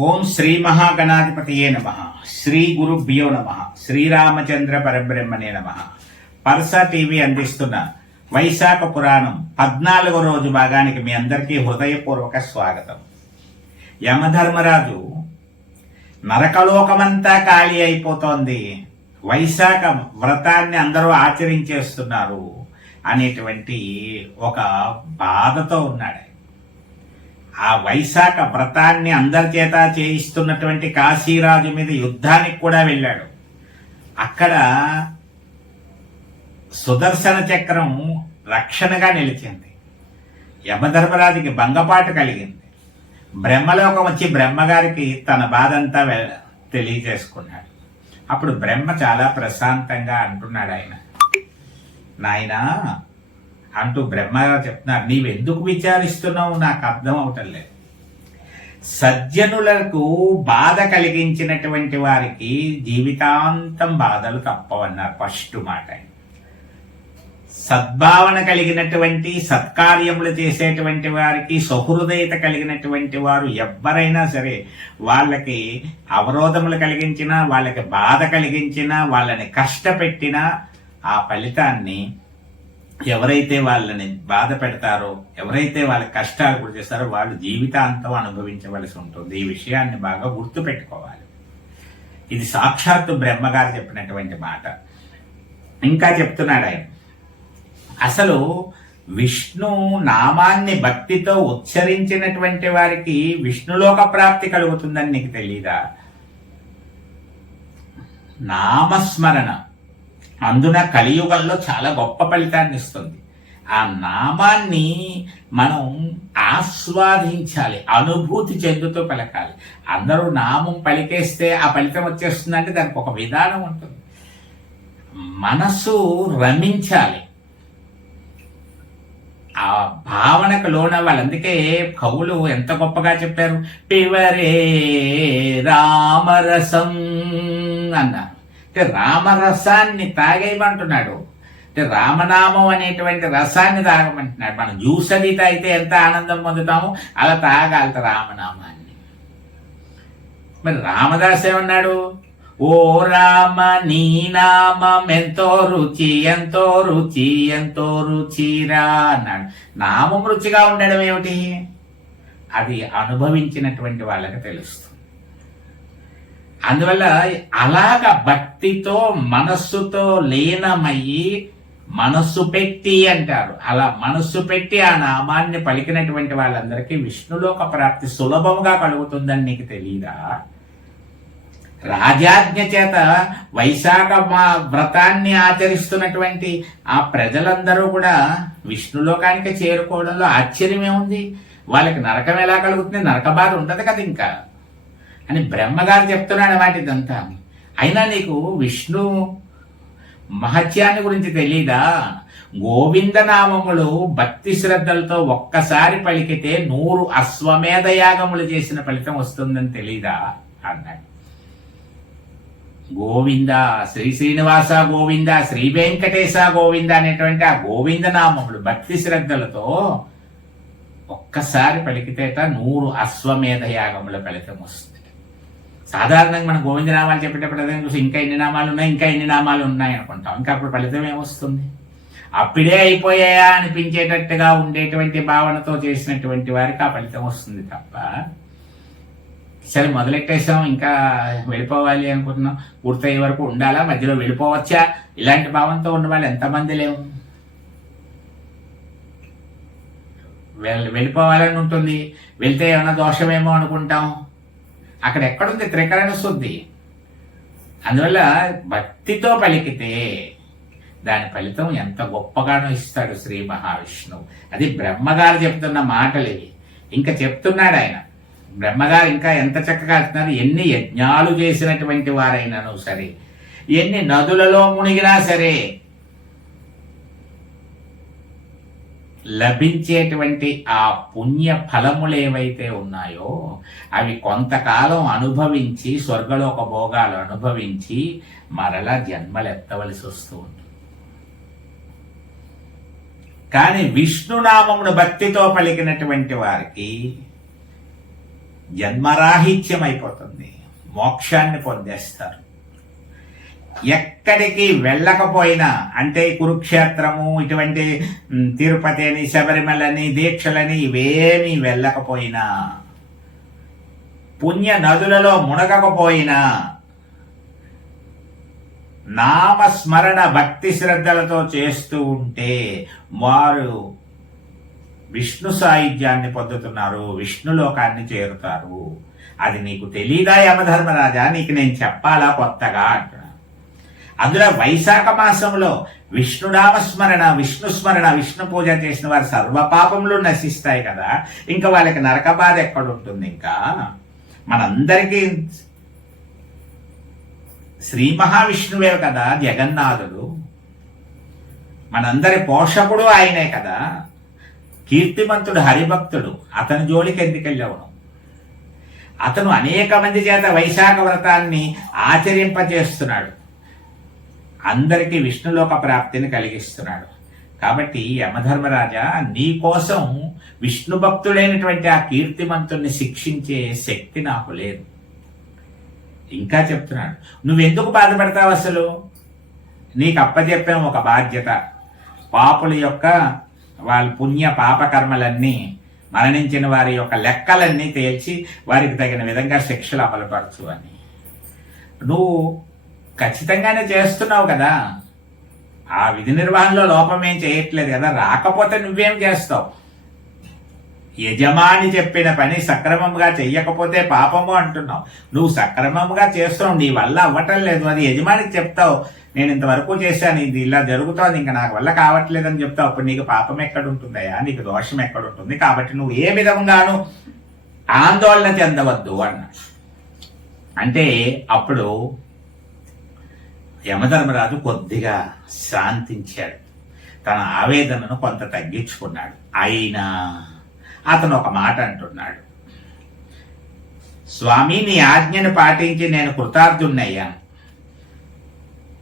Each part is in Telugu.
ఓం శ్రీ మహాగణాధిపతియే నమ. శ్రీ గురుభ్యో నమ. శ్రీరామచంద్ర పరబ్రహ్మణే నమ. పర్సా టీవీ అందిస్తున్న వైశాఖ పురాణం పద్నాలుగో రోజు భాగానికి మీ అందరికీ హృదయపూర్వక స్వాగతం. యమధర్మరాజు నరకలోకమంతా ఖాళీ అయిపోతోంది. వైశాఖ వ్రతాన్ని అందరూ ఆచరించేస్తున్నారు అనేటువంటి ఒక బాధతో ఉన్నాడు. ఆ వైశాఖ వ్రతాన్ని అందరి చేత చేయిస్తున్నటువంటి కాశీరాజు మీద యుద్ధానికి కూడా వెళ్ళాడు. అక్కడ సుదర్శన చక్రం రక్షణగా నిలిచింది. యమధర్మరాజుకి భంగపాటు కలిగింది. బ్రహ్మలోకం వచ్చి బ్రహ్మగారికి తన బాధంతా వె- తెలియజేసుకున్నాడు. అప్పుడు బ్రహ్మ చాలా ప్రశాంతంగా అంటున్నాడు ఆయన. నాయనా అంటూ బ్రహ్మగారు చెప్తున్నారు నీవెందుకు విచారిస్తున్నావు? నాకు అర్థం అవటం లేదు. సజ్జనులకు బాధ కలిగించినటువంటి వారికి జీవితాంతం బాధలు తప్పవన్నారు ఫస్ట్ మాట. సద్భావన కలిగినటువంటి సత్కార్యములు చేసేటువంటి వారికి సహృదయత కలిగినటువంటి వారు ఎవ్వరైనా సరే వాళ్ళకి అవరోధములు కలిగించినా వాళ్ళకి బాధ కలిగించినా వాళ్ళని కష్టపెట్టినా ఆ ఫలితాన్ని ఎవరైతే వాళ్ళని బాధ పెడతారో ఎవరైతే వాళ్ళ కష్టాలు గురి చేస్తారో వాళ్ళు జీవితాంతం అనుభవించవలసి ఉంటుంది. ఈ విషయాన్ని బాగా గుర్తు పెట్టుకోవాలి. ఇది సాక్షాత్తు బ్రహ్మగారు చెప్పినటువంటి మాట. ఇంకా చెప్తున్నాడు ఆయన. అసలు విష్ణు నామాన్ని భక్తితో ఉచ్చరించినటువంటి వారికి విష్ణులోక ప్రాప్తి కలుగుతుందని నీకు తెలీదా? నామస్మరణ. అందున కలియుగంలో చాలా గొప్ప ఫలితాన్ని ఇస్తుంది. ఆ నామాన్ని మనం ఆస్వాదించాలి అనుభూతి చెందుతూ పలకాలి. అందరూ నామం పలికేస్తే ఆ ఫలితం వచ్చేస్తుందంటే దానికి ఒక విధానం ఉంటుంది. మనసు రమించాలి. ఆ భావనకు లోనవ్వాలి. అందుకే కవులు ఎంత గొప్పగా చెప్పారు పివరే రామరసం అన్నారు. అంటే రామరసాన్ని తాగేయమంటున్నాడు. అంటే రామనామం అనేటువంటి రసాన్ని తాగమంటున్నాడు. మనం జ్యూస్ అది తాగితే ఎంత ఆనందం పొందుతామో? అలా తాగాలట రామనామాన్ని. మరి రామదాస్ ఏమన్నాడు? ఓ రామ నీ నామం ఎంతో రుచి ఎంతో రుచి ఎంతో రుచిరా అన్నాడు. నామం రుచిగా ఉండడం ఏమిటి? అది అనుభవించినటువంటి వాళ్ళకి తెలుస్తుంది. అందువల్ల అలాగ భక్తితో మనస్సుతో లీనమయ్యి మనస్సు పెట్టి అంటారు. అలా మనస్సు పెట్టి ఆ నామాన్ని పలికినటువంటి వాళ్ళందరికీ విష్ణులోక ప్రాప్తి సులభముగా కలుగుతుందని నీకు తెలియదా రాజాజ్ఞ చేత వైశాఖ మా వ్రతాన్ని ఆచరిస్తున్నటువంటి ఆ ప్రజలందరూ కూడా విష్ణులోకానికి చేరుకోవడంలో ఆశ్చర్యమే ఉంది వాళ్ళకి నరకం ఎలా కలుగుతుంది? నరక బాధ ఉండదు కదా ఇంకా. అని బ్రహ్మగారు చెప్తున్నాడు వాటిదంతా అయినా నీకు విష్ణు మహత్యాన్ని గురించి తెలీదా? గోవింద నామములు భక్తి శ్రద్ధలతో ఒక్కసారి పలికితే నూరు అశ్వమేధ యాగములు చేసిన ఫలితం వస్తుందని తెలీదా? అన్నాడు. గోవింద శ్రీ శ్రీనివాస గోవింద శ్రీ వెంకటేశ గోవింద అనేటువంటి ఆ గోవింద నామములు భక్తి శ్రద్ధలతో ఒక్కసారి పలికితేట నూరు అశ్వమేధ యాగముల ఫలితం వస్తుంది. సాధారణంగా మనం గోవింద నామాలు చెప్పేటప్పుడు అదే చూసి ఇంకా ఎన్ని నామాలు ఉన్నాయి ఇంకా ఎన్ని నామాలు ఉన్నాయి అనుకుంటాం. ఇంకా అప్పుడు ఫలితం ఏమొస్తుంది? అప్పుడే అయిపోయాయా అనిపించేటట్టుగా ఉండేటువంటి భావనతో చేసినటువంటి వారికి ఆ ఫలితం వస్తుంది తప్ప సరే మొదలెట్టేసాం ఇంకా వెళ్ళిపోవాలి అనుకుంటున్నాం. పూర్తయ్యే వరకు ఉండాలా? మధ్యలో వెళ్ళిపోవచ్చా? ఇలాంటి భావంతో ఉన్న వాళ్ళు ఎంతమంది లేవు? వెళ్ళి వెళ్ళిపోవాలని ఉంటుంది. వెళ్తే ఏమైనా దోషమేమో అనుకుంటాం. అక్కడ ఎక్కడుంది? త్రికరణ శుద్ధి అందువల్ల భక్తితో పలికితే దాని ఫలితం ఎంత గొప్పగానో ఇస్తాడు శ్రీ మహావిష్ణువు అది బ్రహ్మగారు చెప్తున్న మాటలు ఇవి. ఇంకా చెప్తున్నాడు ఆయన. బ్రహ్మగారు ఇంకా ఎంత చక్కగా అంటున్నారు? ఎన్ని యజ్ఞాలు చేసినటువంటి వారైనను సరే ఎన్ని నదులలో మునిగినా సరే లభించేటువంటి ఆ పుణ్య ఫలములు ఏవైతే ఉన్నాయో అవి కొంతకాలం అనుభవించి స్వర్గలోక భోగాలు అనుభవించి మరలా జన్మలు ఎత్తవలసి వస్తూ ఉంటుంది. కానీ విష్ణునామమును భక్తితో పలికినటువంటి వారికి జన్మరాహిత్యం అయిపోతుంది మోక్షాన్ని పొందేస్తారు. ఎక్కడికి వెళ్ళకపోయినా అంటే కురుక్షేత్రము ఇటువంటి తిరుపతి అని శబరిమలని దీక్షలని ఇవేమీ వెళ్ళకపోయినా పుణ్య నదులలో మునగకపోయినా నామస్మరణ భక్తి శ్రద్ధలతో చేస్తూ ఉంటే వారు విష్ణు సాయుధ్యాన్ని పొందుతున్నారు విష్ణు లోకాన్ని చేరుతారు. అది నీకు తెలీదా యమధర్మరాజా? నీకు నేను చెప్పాలా కొత్తగా అంటాడు అందులో వైశాఖ మాసంలో విష్ణునామస్మరణ విష్ణు స్మరణ విష్ణు పూజ చేసిన వారు సర్వపాపములు నశిస్తాయి కదా. ఇంకా వాళ్ళకి నరక బాధ ఎక్కడుంటుంది ఇంకా? మనందరికీ శ్రీ మహావిష్ణువే కదా జగన్నాథుడు. మనందరి పోషకుడు ఆయనే కదా. కీర్తిమంతుడు హరిభక్తుడు. అతని జోలికి ఎందుకు వెళ్ళావు అతను అనేక మంది చేత వైశాఖ వ్రతాన్ని ఆచరింపజేస్తున్నాడు. అందరికీ విష్ణులోక ప్రాప్తిని కలిగిస్తున్నాడు. కాబట్టి యమధర్మరాజా నీ కోసం విష్ణు భక్తుడైనటువంటి ఆ కీర్తిమంతుణ్ణి శిక్షించే శక్తి నాకు లేదు. ఇంకా చెప్తున్నాడు నువ్వెందుకు బాధపడతావు అసలు? నీకు అప్పచెప్పాం ఒక బాధ్యత. పాపుల యొక్క వాళ్ళ పుణ్య పాపకర్మలన్నీ మరణించిన వారి యొక్క లెక్కలన్నీ తేల్చి వారికి తగిన విధంగా శిక్షలు అమలుపరచు అని. నువ్వు ఖచ్చితంగానే చేస్తున్నావు కదా. ఆ విధి నిర్వహణలో లోపం ఏం చేయట్లేదు కదా. రాకపోతే నువ్వేం చేస్తావు? యజమాని చెప్పిన పని సక్రమంగా చెయ్యకపోతే పాపము అంటున్నావు. నువ్వు సక్రమంగా చేస్తున్నావు. నీ వల్ల అవ్వటం లేదు. అది యజమానికి చెప్తావు. నేను ఇంతవరకు చేశాను. ఇది ఇలా జరుగుతోంది. ఇంకా నాకు వల్ల కావట్లేదని చెప్తావు. అప్పుడు నీకు పాపం ఎక్కడ ఉంటుందయ్యా నీకు దోషం ఎక్కడ ఉంటుంది కాబట్టి నువ్వు ఏ విధంగానూ ఆందోళన చెందవద్దు అన్న అంటే అప్పుడు యమధర్మరాజు కొద్దిగా శాంతించాడు తన ఆవేదనను కొంత తగ్గించుకున్నాడు. అయినా అతను ఒక మాట అంటున్నాడు. స్వామి నీ ఆజ్ఞను పాటించి నేను కృతార్థున్నయ్యాను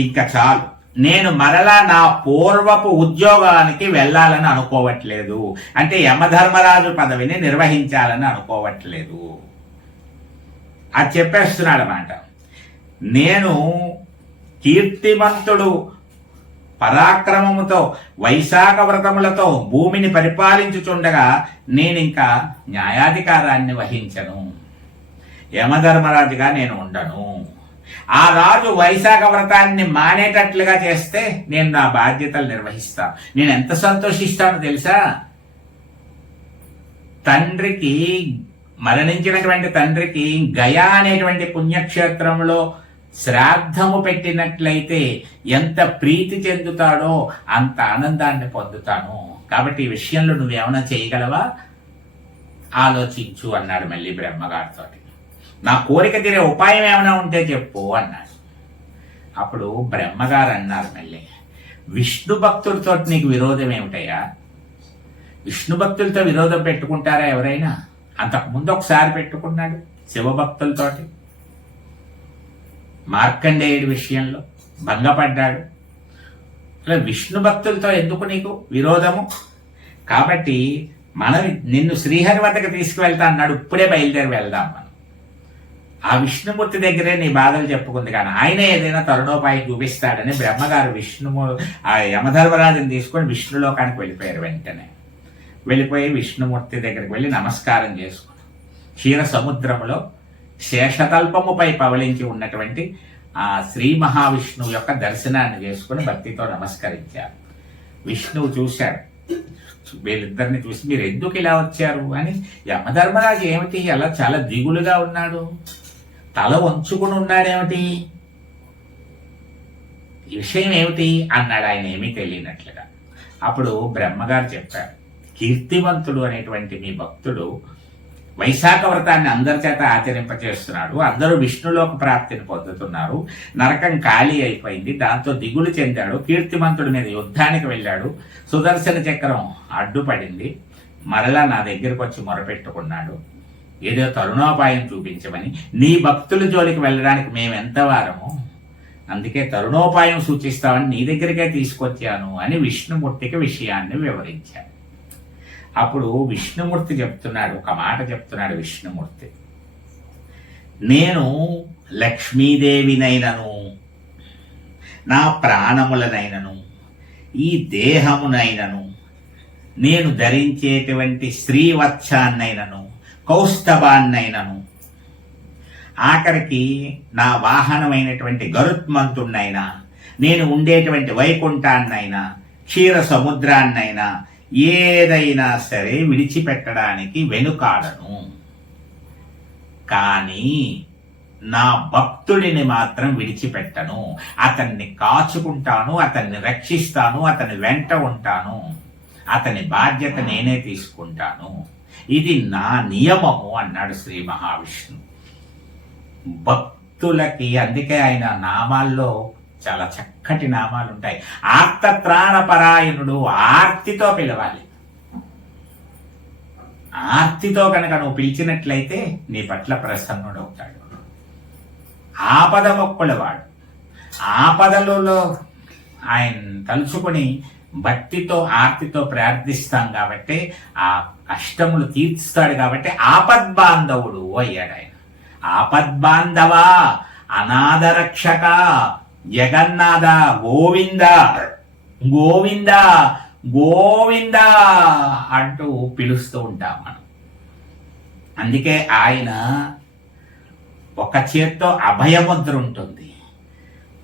ఇంకా చాలు. నేను మరలా నా పూర్వపు ఉద్యోగానికి వెళ్ళాలని అనుకోవట్లేదు. అంటే యమధర్మరాజు పదవిని నిర్వహించాలని అనుకోవట్లేదు. అది చెప్పేస్తున్నాడు అన్నమాట నేను కీర్తిమంతుడు పరాక్రమముతో వైశాఖ వ్రతములతో భూమిని పరిపాలించుచుండగా నేనింకా న్యాయాధికారాన్ని వహించను. యమధర్మరాజుగా నేను ఉండను. ఆ రాజు వైశాఖ వ్రతాన్ని మానేటట్లుగా చేస్తే నేను నా బాధ్యతలు నిర్వహిస్తాను నేను ఎంత సంతోషిస్తానో తెలుసా? తండ్రికి మరణించినటువంటి తండ్రికి గయా అనేటువంటి పుణ్యక్షేత్రంలో శ్రాద్ధము పెట్టినట్లయితే ఎంత ప్రీతి చెందుతాడో అంత ఆనందాన్ని పొందుతాను. కాబట్టి ఈ విషయంలో నువ్వేమైనా చేయగలవా? ఆలోచించు అన్నాడు మళ్ళీ బ్రహ్మగారితో నా కోరిక తీరే ఉపాయం ఏమైనా ఉంటే చెప్పు అన్నాడు. అప్పుడు బ్రహ్మగారు అన్నారు మళ్ళీ విష్ణు భక్తులతో నీకు విరోధం ఏమిటయ్యా? విష్ణు భక్తులతో విరోధం పెట్టుకుంటారా ఎవరైనా? అంతకుముందు ఒకసారి పెట్టుకున్నాడు శివభక్తులతోటి మార్కండేయుడి విషయంలో భంగపడ్డాడు. అలా విష్ణు భక్తులతో ఎందుకు నీకు విరోధము? కాబట్టి మనం నిన్ను శ్రీహరి వద్దకు తీసుకువెళ్తా అన్నాడు. ఇప్పుడే బయలుదేరి వెళ్దాం మనం. ఆ విష్ణుమూర్తి దగ్గరే నీ బాధలు చెప్పుకుంది కానీ ఆయన ఏదైనా తరుణోపాయం చూపిస్తాడని బ్రహ్మగారు విష్ణుము ఆ యమధర్మరాజుని తీసుకొని విష్ణులోకానికి వెళ్ళిపోయారు వెంటనే. వెళ్ళిపోయి విష్ణుమూర్తి దగ్గరికి వెళ్ళి నమస్కారం చేసుకుని క్షీర సముద్రంలో శేషతల్పముపై పవలించి ఉన్నటువంటి ఆ శ్రీ మహావిష్ణువు యొక్క దర్శనాన్ని చేసుకుని భక్తితో నమస్కరించారు. విష్ణువు చూశాడు. వీళ్ళిద్దరిని చూసి మీరు ఎందుకు ఇలా వచ్చారు? అని యమధర్మరాజు ఏమిటి? అలా చాలా దిగులుగా ఉన్నాడు? తల వంచుకుని ఉన్నాడేమిటి? విషయం ఏమిటి? అన్నాడు ఆయన ఏమీ తెలియనట్లుగా. అప్పుడు బ్రహ్మగారు చెప్పారు కీర్తివంతుడు అనేటువంటి మీ భక్తుడు వైశాఖ వ్రతాన్ని అందరి చేత ఆచరింపచేస్తున్నాడు. అందరూ విష్ణులోక ప్రాప్తిని పొందుతున్నారు. నరకం ఖాళీ అయిపోయింది. దాంతో దిగులు చెందాడు. కీర్తిమంతుడి మీద యుద్ధానికి వెళ్ళాడు. సుదర్శన చక్రం అడ్డుపడింది. మరలా నా దగ్గరకు వచ్చి మొరపెట్టుకున్నాడు. ఏదో తరుణోపాయం చూపించమని నీ భక్తుల జోలికి వెళ్ళడానికి మేము ఎంత వారము? అందుకే తరుణోపాయం సూచిస్తామని నీ దగ్గరికే తీసుకొచ్చాను అని విష్ణుమూర్తికి విషయాన్ని వివరించాడు. అప్పుడు విష్ణుమూర్తి చెప్తున్నాడు ఒక మాట చెప్తున్నాడు విష్ణుమూర్తి. నేను లక్ష్మీదేవినైనను నా ప్రాణములనైనను ఈ దేహమునైనను నేను ధరించేటువంటి శ్రీవత్సాన్నైనను కౌస్తభాన్నైనను ఆఖరికి నా వాహనమైనటువంటి గరుత్మంతుణ్ణైనా నేను ఉండేటువంటి వైకుంఠాన్నైనా క్షీర సముద్రాన్నైనా ఏదైనా సరే విడిచిపెట్టడానికి వెనుకాడను. కానీ నా భక్తుడిని మాత్రం విడిచిపెట్టను. అతన్ని కాచుకుంటాను అతన్ని రక్షిస్తాను అతని వెంట ఉంటాను. అతని బాధ్యత నేనే తీసుకుంటాను. ఇది నా నియమము అన్నాడు శ్రీ మహావిష్ణు భక్తులకి అందుకే ఆయన నామాల్లో చాలా చక్కటి నామాలు ఉంటాయి ఆర్తత్రాణపరాయణుడు ఆర్తితో పిలవాలి. ఆర్తితో కనుక నువ్వు పిలిచినట్లయితే నీ పట్ల ప్రసన్నుడవుతాడు ఆపద మొక్కులవాడు. ఆపదలలో ఆయన తలుచుకొని భక్తితో ఆర్తితో ప్రార్థిస్తాం కాబట్టి ఆ కష్టములు తీర్చుతాడు కాబట్టి ఆపద్బాంధవుడు అయ్యాడు ఆయన. ఆపద్బాంధవా అనాథరక్షక జగన్నాథ గోవింద గోవింద గోవింద అంటూ పిలుస్తూ ఉంటాం మనం. అందుకే ఆయన ఒక చేత్తో అభయముద్ర ఉంటుంది.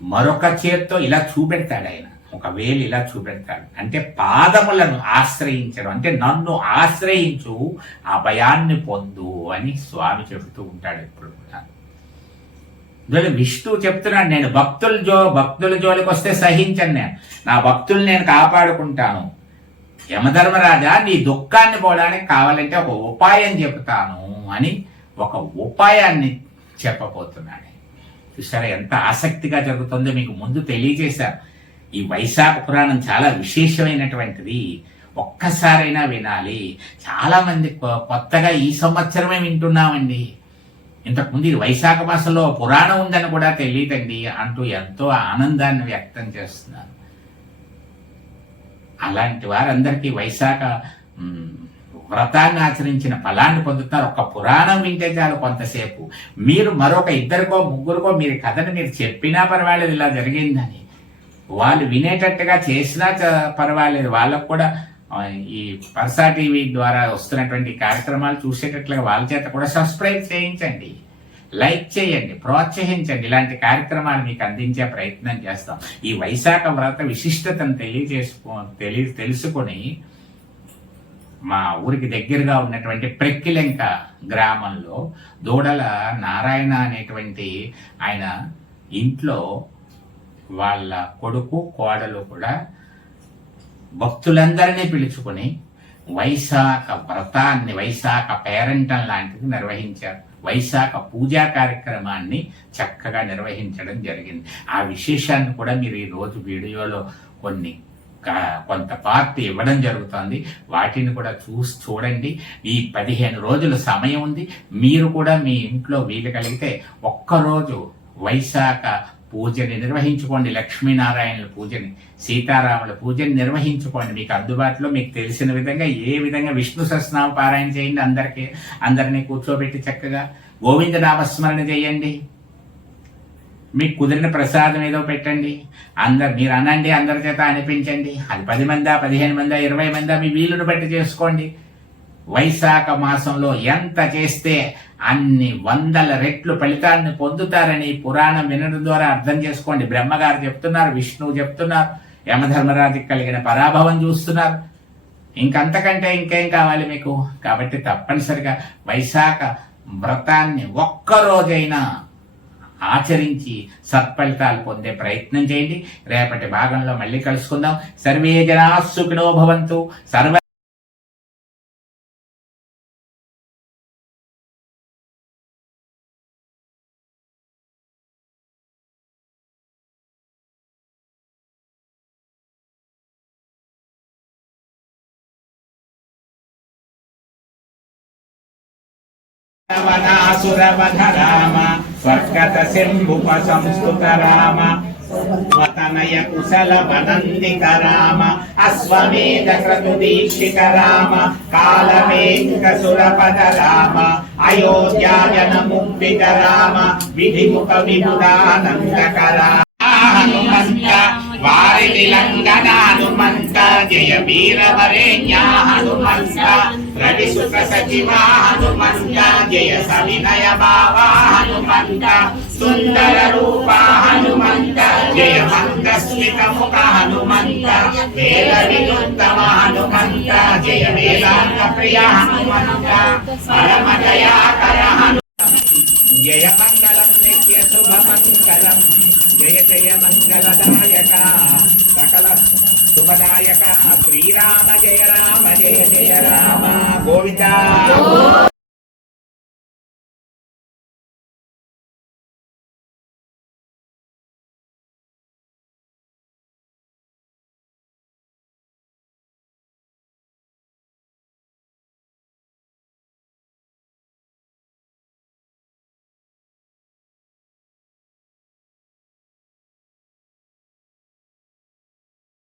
మరొక చేత్తో ఇలా చూపెడతాడు ఆయన. ఒక వేలు ఇలా చూపెడతాడు. అంటే పాదములను ఆశ్రయించడం. అంటే నన్ను ఆశ్రయించు అభయాన్ని పొందు అని స్వామి చెబుతూ ఉంటాడు ఎప్పుడు కూడా. అందులో విష్ణు చెప్తున్నాడు నేను భక్తుల జో భక్తుల జోలికి వస్తే సహించను నేను. నా భక్తులు నేను కాపాడుకుంటాను. యమధర్మరాజా నీ దుఃఖాన్ని పోవడానికి కావాలంటే ఒక ఉపాయం చెబుతాను అని ఒక ఉపాయాన్ని చెప్పబోతున్నాడు చూసారా ఎంత ఆసక్తిగా జరుగుతుందో మీకు ముందు తెలియజేశారు ఈ వైశాఖ పురాణం చాలా విశేషమైనటువంటిది. ఒక్కసారైనా వినాలి. చాలామంది కొ- కొత్తగా ఈ సంవత్సరమే వింటున్నామండి. ఇంతకుముందు ఇది వైశాఖ మాసంలో పురాణం ఉందని కూడా తెలియదండి అంటూ ఎంతో ఆనందాన్ని వ్యక్తం చేస్తున్నారు. అలాంటి వారందరికీ వైశాఖ వ్రతాన్ని ఆచరించిన ఫలాన్ని పొందుతారు. ఒక పురాణం వింటే చాలు కొంతసేపు. మీరు మరొక ఇద్దరికో ముగ్గురికో మీరు కథను మీరు చెప్పినా పర్వాలేదు ఇలా జరిగిందని. వాళ్ళు వినేటట్టుగా చేసినా చ- పర్వాలేదు. వాళ్ళకు కూడా ఈ పర్సా టీవీ ద్వారా వస్తున్నటువంటి కార్యక్రమాలు చూసేటట్లుగా వాళ్ళ చేత కూడా సబ్స్క్రైబ్ చేయించండి. లైక్ చేయండి ప్రోత్సహించండి. ఇలాంటి కార్యక్రమాలు మీకు అందించే ప్రయత్నం చేస్తాం. ఈ వైశాఖ వ్రత విశిష్టతను తెలియజేసుకో తెలి తెలుసుకొని మా ఊరికి దగ్గరగా ఉన్నటువంటి ప్రెక్కిలెంక గ్రామంలో దూడల నారాయణ అనేటువంటి ఆయన ఇంట్లో వాళ్ళ కొడుకు కోడలు కూడా భక్తులందరినీ పిలుచుకుని వైశాఖ వ్రతాన్ని వైశాఖ పేరంటం లాంటిది నిర్వహించారు. వైశాఖ పూజా కార్యక్రమాన్ని చక్కగా నిర్వహించడం జరిగింది. ఆ విశేషాన్ని కూడా మీరు ఈ రోజు వీడియోలో కొన్ని కొంత పార్ట్ ఇవ్వడం జరుగుతుంది. వాటిని కూడా చూసి చూడండి. ఈ పదిహేను రోజుల సమయం ఉంది. మీరు కూడా మీ ఇంట్లో వీలు కలిగితే ఒక్కరోజు వైశాఖ పూజని నిర్వహించుకోండి లక్ష్మీనారాయణుల పూజని సీతారాముల పూజని నిర్వహించుకోండి. మీకు అందుబాటులో మీకు తెలిసిన విధంగా ఏ విధంగా విష్ణు సహస్రనామ పారాయణ చేయండి అందరికీ. అందరినీ కూర్చోబెట్టి చక్కగా గోవింద నామస్మరణ చేయండి. మీకు కుదిరిన ప్రసాదం ఏదో పెట్టండి. అందరు మీరు అనండి అందరి చేత అనిపించండి. అది పది మందా పదిహేను మందా ఇరవై మందా మీ వీలును బట్టి చేసుకోండి. వైశాఖ మాసంలో ఎంత చేస్తే అన్ని వందల రెట్లు ఫలితాన్ని పొందుతారని పురాణం వినడం ద్వారా అర్థం చేసుకోండి. బ్రహ్మగారు చెప్తున్నారు విష్ణువు చెప్తున్నారు యమధర్మరాజుకి కలిగిన పరాభవం చూస్తున్నారు. ఇంకంతకంటే ఇంకేం కావాలి మీకు? కాబట్టి తప్పనిసరిగా వైశాఖ వ్రతాన్ని ఒక్కరోజైనా ఆచరించి సత్ఫలితాలు పొందే ప్రయత్నం చేయండి. రేపటి భాగంలో మళ్ళీ కలుసుకుందాం. సర్వే జనా సుఖినో భవంతు. సర్వ వనాసురవధ రామ స్వర్గత శంభుప సంస్కృత రామ వతనయ కుశల వనందిక రామ అశ్వమేధ క్రతు దీక్షిక రామ కాలమేక సురపద రామ అయోధ్యాయన ముక్తిక రామ విధిముఖ విబుధానందక రామ వారి వారిని హనుమంత జయ వీర హనుమంత రవి సుఖ సచివ హనుమంత జయ సవినయ బాబా హనుమంత సుందర రూప హనుమంత జయ మంత స్మిత ముఖ హనుమంత వేల వినుత్తమ హనుమంత జయ వేదాంత ప్రియ హనుమంత పరమ దయాకర హను జయ మంగళం నిత్య శుభ మంగళం జయ జయ మంగళదాయక సకల శుభదాయక శ్రీరామ జయ రామ జయ జయ రామ గోవిందా.